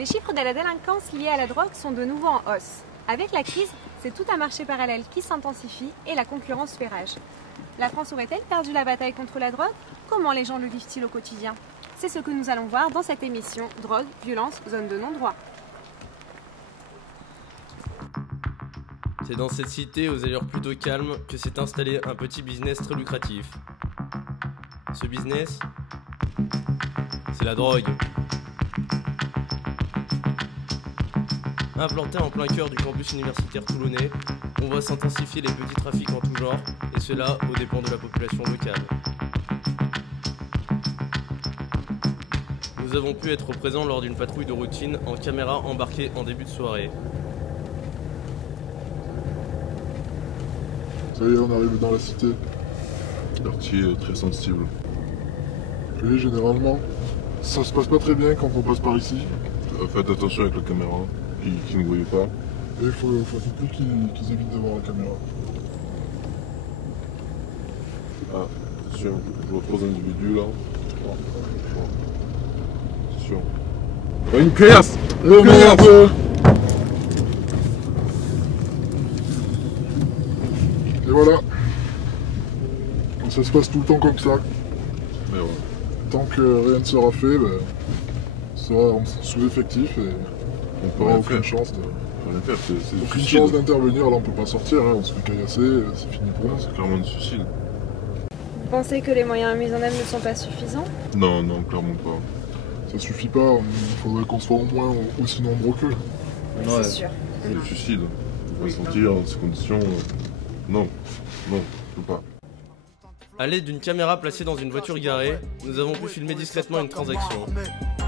Les chiffres de la délinquance liés à la drogue sont de nouveau en hausse. Avec la crise, c'est tout un marché parallèle qui s'intensifie et la concurrence fait rage. La France aurait-elle perdu la bataille contre la drogue? Comment les gens le vivent-ils au quotidien? C'est ce que nous allons voir dans cette émission Drogue, violence, zone de non-droit. C'est dans cette cité aux allures plutôt calmes que s'est installé un petit business très lucratif. Ce business, c'est la drogue. Implanté en plein cœur du campus universitaire toulonnais, on voit s'intensifier les petits trafics en tout genre, et cela aux dépens de la population locale. Nous avons pu être présents lors d'une patrouille de routine en caméra embarquée en début de soirée. Ça y est, on arrive dans la cité. Quartier très sensible. Et généralement, ça se passe pas très bien quand on passe par ici. Faites attention avec la caméra, qui ne voyait pas. Et il faut plus qu'ils évitent d'avoir la caméra. Ah, attention, je vois 3 individus là. Attention. Oh, une pièce! Oh merde! Et voilà. Ça se passe tout le temps comme ça. Mais ouais. Tant que rien ne sera fait, on sera en sous-effectif et on n'aura aucune chance C'est chance d'intervenir. Là, on peut pas sortir, hein, on se fait caillasser, c'est fini pour nous. C'est clairement du suicide. Vous pensez que les moyens mis en œuvre ne sont pas suffisants? Non, non, clairement pas. Ça suffit pas, il faudrait qu'on soit au moins aussi nombreux qu'eux. Oui, Ouais. c'est sûr. C'est le suicide. On va sentir dans ces conditions. Non, non, je peux pas. À l'aide d'une caméra placée dans une voiture garée, nous avons pu filmer discrètement une transaction.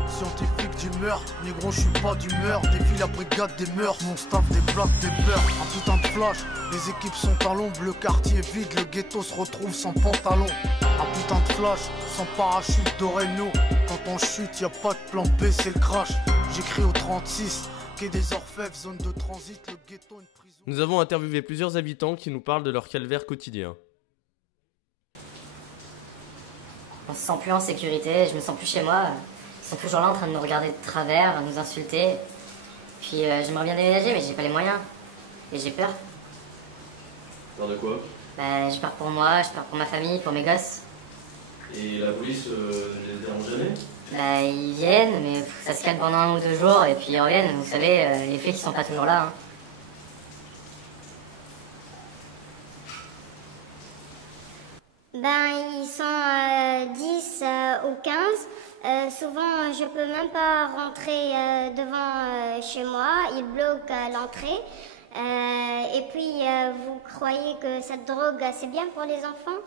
Scientifique du meurtre, négro je suis pas d'humeur. Défile la brigade des meurtres, mon staff des plaques, des peurs. Un putain de flash, les équipes sont à l'ombre. Le quartier est vide, le ghetto se retrouve sans pantalon. Un putain de flash, sans parachute d'Oreno. Quand on chute, y a pas de plan B, c'est le crash. J'écris au 36, quai des Orfèvres, zone de transit, le ghetto, une prison. Nous avons interviewé plusieurs habitants qui nous parlent de leur calvaire quotidien. On se sent plus en sécurité, je me sens plus chez moi. Ils sont toujours là en train de nous regarder de travers, nous insulter. Puis j'aimerais bien déménager mais j'ai pas les moyens. Et j'ai peur. Peur de quoi? J'ai peur pour moi, j'ai peur pour ma famille, pour mes gosses. Et la police ne les dérange jamais? Ils viennent, mais ça se calme pendant 1 ou 2 jours et puis ils reviennent. Vous savez, les flics ils sont pas toujours là. Hein. Ils sont 10 ou 15. Souvent, je peux même pas rentrer devant chez moi. Ils bloquent l'entrée. Et puis, vous croyez que cette drogue, c'est bien pour les enfants?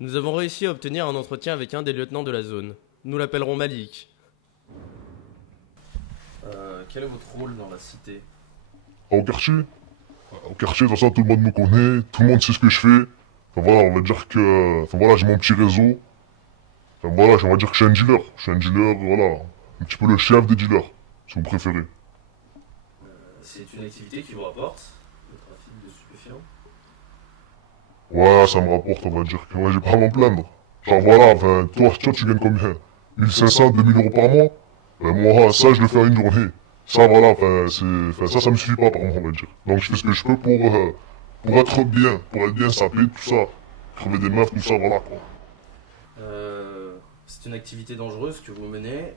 Nous avons réussi à obtenir un entretien avec un des lieutenants de la zone. Nous l'appellerons Malik. Quel est votre rôle dans la cité? Au quartier, de toute façon, tout le monde me connaît, tout le monde sait ce que je fais. Enfin voilà, on va dire que j'ai mon petit réseau. Enfin voilà, on va dire que je suis un dealer. Je suis un dealer, voilà, un petit peu le chef des dealers, si vous préférez. C'est une activité qui vous rapporte, le trafic de stupéfiants? Ouais, ça me rapporte, on va dire que j'ai pas à m'en plaindre. Genre voilà, toi tu gagnes combien? 1500, 2000 euros par mois? Moi, ça, je le fais en une journée. Ça, voilà, ça me suffit pas par mois, on va dire. Donc je fais ce que je peux pour être bien sapé, tout ça. Crever des meufs, tout ça, voilà, quoi. C'est une activité dangereuse que vous menez.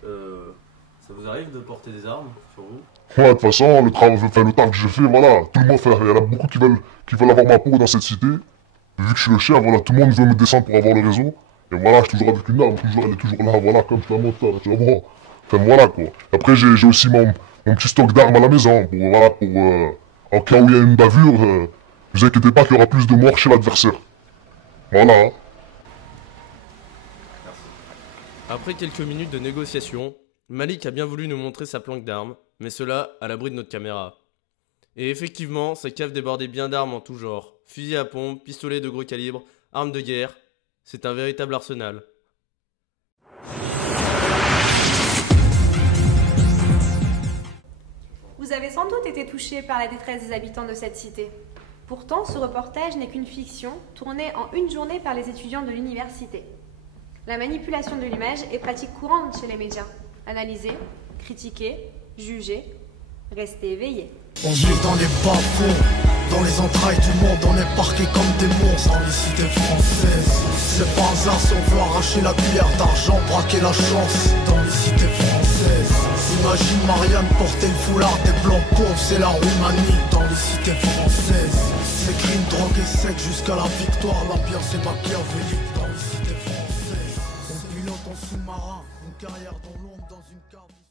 Ça vous arrive de porter des armes sur vous? Ouais, de toute façon, le taf que je fais, voilà, tout le monde fait, il y en a beaucoup qui veulent avoir ma peau dans cette cité. Vu que je suis le chef, voilà, tout le monde veut me descendre pour avoir le réseau. Et voilà, je suis toujours avec une arme, elle est toujours là, voilà, comme je la montre là, tu vas voir. Enfin, voilà, quoi. Après, j'ai aussi mon petit stock d'armes à la maison, en cas où il y a une bavure, vous inquiétez pas qu'il y aura plus de morts chez l'adversaire. Voilà. Après quelques minutes de négociation, Malik a bien voulu nous montrer sa planque d'armes, mais cela à l'abri de notre caméra. Et effectivement, sa cave débordait bien d'armes en tout genre. Fusils à pompe, pistolets de gros calibre, armes de guerre. C'est un véritable arsenal. Vous avez sans doute été touché par la détresse des habitants de cette cité. Pourtant, ce reportage n'est qu'une fiction tournée en une journée par les étudiants de l'université. La manipulation de l'image est pratique courante chez les médias. Analyser, critiquer, juger, rester éveillé. On vit dans les bas-fonds, dans les entrailles du monde, on est parqués comme des monstres dans les cités françaises. C'est pas un hasard si on veut arracher la cuillère d'argent, braquer la chance dans les cités françaises. Imagine Marianne porter le foulard des blancs pauvres, c'est la Roumanie dans les cités françaises. C'est crime, drogue et sexe jusqu'à la victoire, l'ambiance est machiavélique dans les cités françaises. On pilote en sous-marin, une carrière dans l'ombre dans une cave.